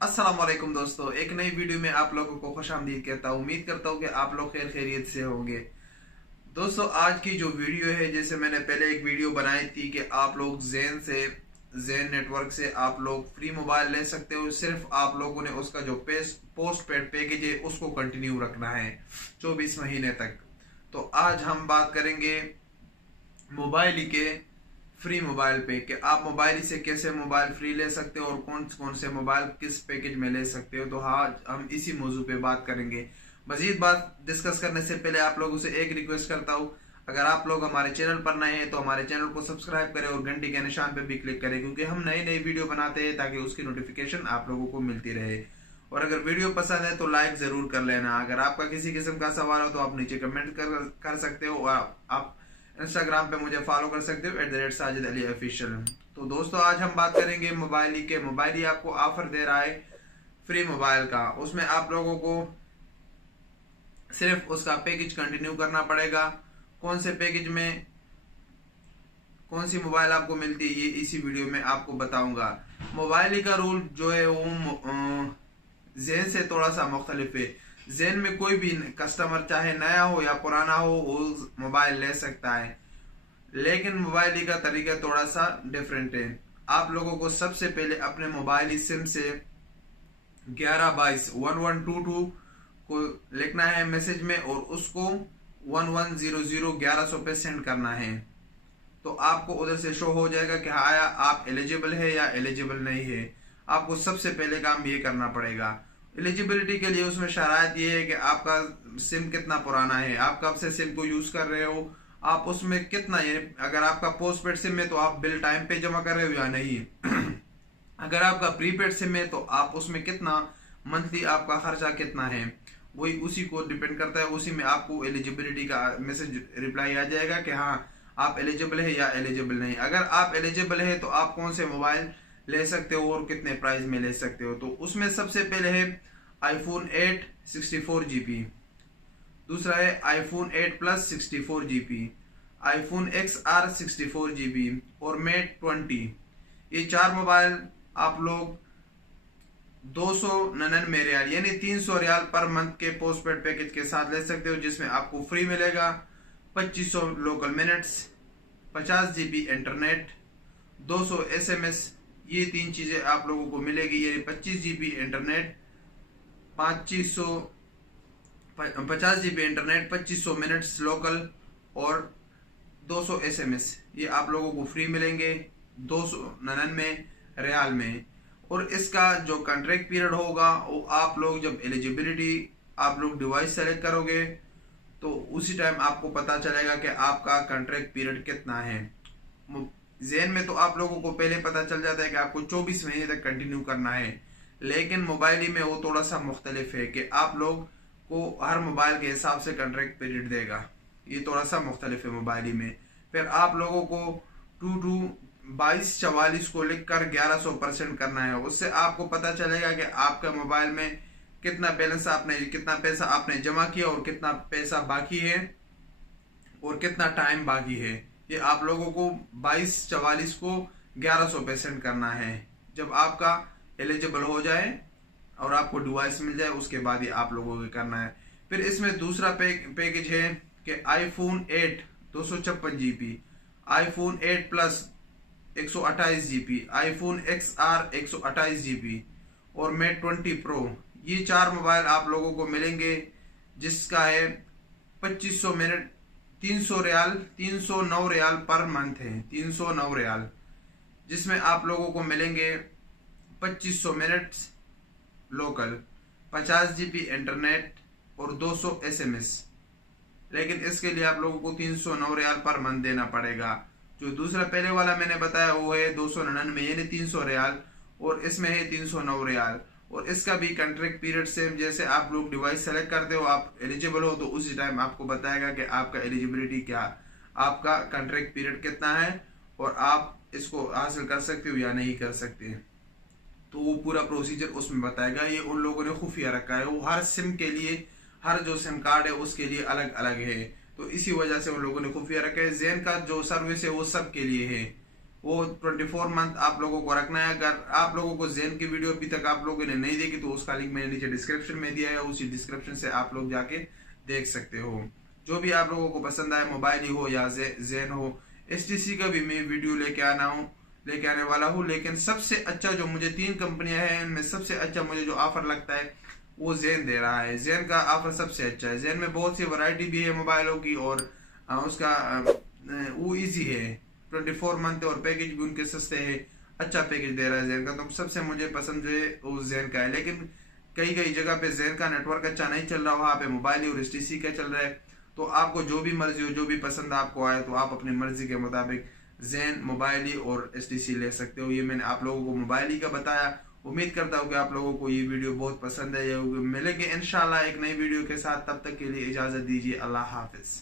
अस्सलाम वालेकुम दोस्तों, एक नई वीडियो में आप लोगों को खुशामदीद कहता हूँ। उम्मीद करता हूँ कि आप लोग खैर खैरियत से होंगे। दोस्तों, आज की जो वीडियो है, जैसे मैंने पहले एक वीडियो बनाई थी कि आप लोग ज़ेन नेटवर्क से आप लोग फ्री मोबाइल ले सकते हो। सिर्फ आप लोगों ने उसका जो पोस्ट पेड पैकेज है उसको कंटिन्यू रखना है 24 महीने तक। तो आज हम बात करेंगे मोबाइल के फ्री मोबाइल पे कि आप मोबाइल से कैसे मोबाइल फ्री ले सकते हो और कौन कौन से मोबाइल किस पैकेज में ले सकते हो। तो हाँ, हम इसी मौजू पे बात करेंगे। मजीद बात डिस्कस करने से पहले आप लोगों से एक रिक्वेस्ट करता हूँ, अगर आप लोग हमारे चैनल पर नए हैं तो हमारे चैनल को सब्सक्राइब करें और घंटी के निशान पे भी क्लिक करें, क्योंकि हम नई नई वीडियो बनाते हैं ताकि उसकी नोटिफिकेशन आप लोगों को मिलती रहे। और अगर वीडियो पसंद है तो लाइक जरूर कर लेना। अगर आपका किसी किस्म का सवाल हो तो आप नीचे कमेंट कर सकते हो। आप इंस्टाग्राम पे मुझे फॉलो कर सकते हो @SajidAliOfficial। तो दोस्तों, आज हम बात करेंगे मोबाइल ही आपको ऑफर दे रहा है फ्री मोबाइल का। उसमें आप लोगों को सिर्फ उसका पैकेज कंटिन्यू करना पड़ेगा। कौन से पैकेज में कौन सी मोबाइल आपको मिलती है ये इसी वीडियो में आपको बताऊंगा। मोबाइल का रूल जो है वो ज़ेन से थोड़ा सा मुख्तलिफ है। ज़ेन में कोई भी कस्टमर चाहे नया हो या पुराना हो वो मोबाइल ले सकता है, लेकिन मोबाइल का तरीका थोड़ा सा डिफरेंट है। आप लोगों को सबसे पहले अपने मोबाइल सिम से 1122 को लिखना है मैसेज में और उसको 1100 पे सेंड करना है। तो आपको उधर से शो हो जाएगा कि हाँ आप एलिजिबल है या एलिजिबल नहीं है। आपको सबसे पहले काम ये करना पड़ेगा। एलिजिबिलिटी के लिए उसमें शराइत ये है कि आपका सिम कितना पुराना है, आप कब से सिम को यूज कर रहे हो, आप उसमें कितना, अगर आपका पोस्ट पेड सिम है तो आप बिल टाइम पे जमा कर रहे हो या नहीं अगर आपका प्रीपेड सिम है तो आप उसमें कितना मंथली आपका खर्चा कितना है, वही उसी को डिपेंड करता है। उसी में आपको एलिजिबिलिटी का मैसेज रिप्लाई आ जाएगा कि हाँ आप एलिजिबल है या एलिजिबल नहीं। अगर आप एलिजिबल है तो आप कौन से मोबाइल ले सकते हो और कितने प्राइस में ले सकते हो। तो उसमें सबसे पहले है iPhone 8 64GB, दूसरा है iPhone 8 Plus 64GB, iPhone XR 64GB और Mate 20। ये चार मोबाइल आप लोग 299 रियाल यानी 300 रियाल पर मंथ के पोस्ट पेड पैकेज के साथ ले सकते हो, जिसमें आपको फ्री मिलेगा 2500 local minutes, 50GB internet, 200 SMS। ये तीन चीजें आप लोगों को मिलेगी, यानी 25GB internet, 50GB internet, 2500 minutes local और 200 SMS। ये आप लोगों को फ्री मिलेंगे 299 रियाल में। और इसका जो कॉन्ट्रैक्ट पीरियड होगा वो आप लोग जब एलिजिबिलिटी आप लोग डिवाइस सेलेक्ट करोगे तो उसी टाइम आपको पता चलेगा कि आपका कॉन्ट्रैक्ट पीरियड कितना है। ज़ेन में तो आप लोगों को पहले पता चल जाता है कि आपको 24 महीने तक कंटिन्यू करना है, लेकिन मोबाइल में वो थोड़ा सा मुख्तलिफ है कि आप लोग को हर मोबाइल के हिसाब से कॉन्ट्रैक्ट पीरियड देगा। ये थोड़ा सा मुख्तलिफ है मोबाइल में। फिर आप लोगों को 2244 को लिखकर 1100% करना है। उससे आपको पता चलेगा कि आपका मोबाइल में कितना पैसा आपने जमा किया और कितना पैसा बाकी है और कितना टाइम बाकी है। ये आप लोगों को 2244 को 1100% करना है। जब आपका एलिजिबल हो जाए और आपको डिवाइस मिल जाए उसके बाद ही आप लोगों को करना है। फिर इसमें दूसरा पैकेज है कि iPhone 8 256GB, iPhone 8 Plus 128GB, iPhone XR 128GB और Mate 20 Pro। ये चार मोबाइल आप लोगों को मिलेंगे, जिसका है 2500 मिनट 309 रियाल पर मंथ है, 309 रियाल, जिसमें आप लोगों को मिलेंगे 2500 मिनट्स लोकल, 50GB इंटरनेट और 200 SMS। लेकिन इसके लिए आप लोगों को 309 रियाल पर मंथ देना पड़ेगा। जो दूसरा पहले वाला मैंने बताया वो है 299 यानी 300 रियाल और इसमें है 309 रियाल। और इसका भी कॉन्ट्रैक्ट पीरियड सेम, जैसे आप लोग डिवाइस सेलेक्ट करते हो आप एलिजिबल हो तो उसी टाइम आपको बताएगा कि आपका एलिजिबिलिटी क्या, आपका कॉन्ट्रैक्ट पीरियड कितना है और आप इसको हासिल कर सकते हो या नहीं कर सकते। तो वो पूरा प्रोसीजर उसमें बताएगा। ये उन लोगों ने खुफिया रखा है, वो हर सिम के लिए, हर जो सिम कार्ड है उसके लिए अलग अलग है, तो इसी वजह से उन लोगों ने खुफिया रखा है। ज़ेन का जो सर्विस है वो सबके लिए है, वो 24 मंथ आप लोगों को रखना है। अगर आप लोगों को ज़ेन की वीडियो अभी तक आप लोगों ने नहीं देखी तो उसका लिंक मैंने नीचे डिस्क्रिप्शन में दिया है, उसी डिस्क्रिप्शन से आप लोग जाके देख सकते हो। जो भी आप लोगों को पसंद आए, मोबाइल ही हो या ज़ेन हो, STC का भी मैं वीडियो लेके आने वाला हूँ। लेकिन सबसे अच्छा जो मुझे 3 कंपनियां हैं इनमें सबसे अच्छा मुझे जो ऑफर लगता है वो ज़ेन दे रहा है। ज़ेन का ऑफर सबसे अच्छा है। ज़ेन में बहुत सी वैरायटी भी है मोबाइलों की और उसका वो इजी है, 24 मंथ और पैकेज भी उनके सस्ते है। अच्छा पैकेज दे रहा है ज़ेन का, तो सबसे मुझे पसंद जो है वो ज़ेन का है। लेकिन कई कई जगह पे ज़ेन का नेटवर्क अच्छा नहीं चल रहा, वहाँ पे मोबाइल और STC का चल रहा है। तो आपको जो भी मर्जी हो, जो भी पसंद आपको आए, तो आप अपनी मर्जी के मुताबिक ज़ेन, मोबाइल ही और STC ले सकते हो। ये मैंने आप लोगों को मोबाइल ही का बताया। उम्मीद करता हूँ कि आप लोगों को ये वीडियो बहुत पसंद है। मिलेंगे इंशाल्लाह एक नई वीडियो के साथ, तब तक के लिए इजाजत दीजिए। अल्लाह हाफिज।